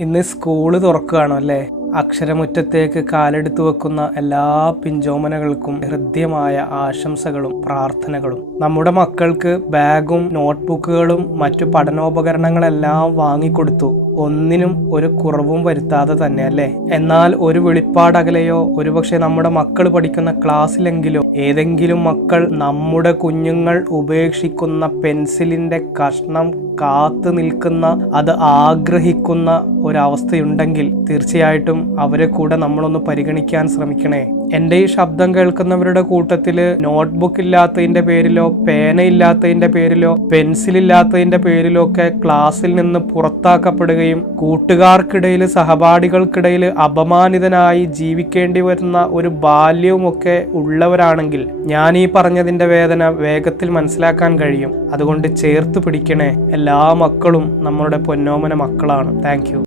ഇന്ന് സ്കൂള് തുറക്കുകയാണോ അല്ലേ? അക്ഷരമുറ്റത്തേക്ക് കാലെടുത്തു വെക്കുന്ന എല്ലാ പിഞ്ചോമനകൾക്കും ഹൃദ്യമായ ആശംസകളും പ്രാർത്ഥനകളും. നമ്മുടെ മക്കൾക്ക് ബാഗും നോട്ട്ബുക്കുകളും മറ്റു പഠനോപകരണങ്ങളെല്ലാം വാങ്ങിക്കൊടുത്തു. ഒന്നിനും ഒരു കുറവും വരുത്താതെ തന്നെ അല്ലേ? എന്നാൽ ഒരു വെളിപ്പാടകലെയോ ഒരുപക്ഷെ നമ്മുടെ മക്കൾ പഠിക്കുന്ന ക്ലാസ്സിലെങ്കിലോ ഏതെങ്കിലും മക്കൾ നമ്മുടെ കുഞ്ഞുങ്ങൾ ഉപേക്ഷിക്കുന്ന പെൻസിലിന്റെ കഷ്ണം കാത്തു നിൽക്കുന്ന, അത് ആഗ്രഹിക്കുന്ന ഒരവസ്ഥയുണ്ടെങ്കിൽ തീർച്ചയായിട്ടും അവരെ കൂടെ നമ്മളൊന്ന് പരിഗണിക്കാൻ ശ്രമിക്കണേ. എൻ്റെ ഈ ശബ്ദം കേൾക്കുന്നവരുടെ കൂട്ടത്തില് നോട്ട്ബുക്ക് ഇല്ലാത്തതിന്റെ പേരിലോ പേന ഇല്ലാത്തതിന്റെ പേരിലോ പെൻസിൽ ഇല്ലാത്തതിന്റെ പേരിലോ ഒക്കെ ക്ലാസ്സിൽ നിന്ന് പുറത്താക്കപ്പെടുകയും കൂട്ടുകാർക്കിടയിൽ സഹപാഠികൾക്കിടയിൽ അപമാനിതനായി ജീവിക്കേണ്ടി വരുന്ന ഒരു ബാല്യവും ഒക്കെ ഉള്ളവരാണെങ്കിൽ ഞാൻ ഈ പറഞ്ഞതിന്റെ വേദന വേഗത്തിൽ മനസ്സിലാക്കാൻ കഴിയും. അതുകൊണ്ട് ചേർത്ത് പിടിക്കണേ. എല്ലാ മക്കളും നമ്മളുടെ പൊന്നോമന മക്കളാണ്. Thank you.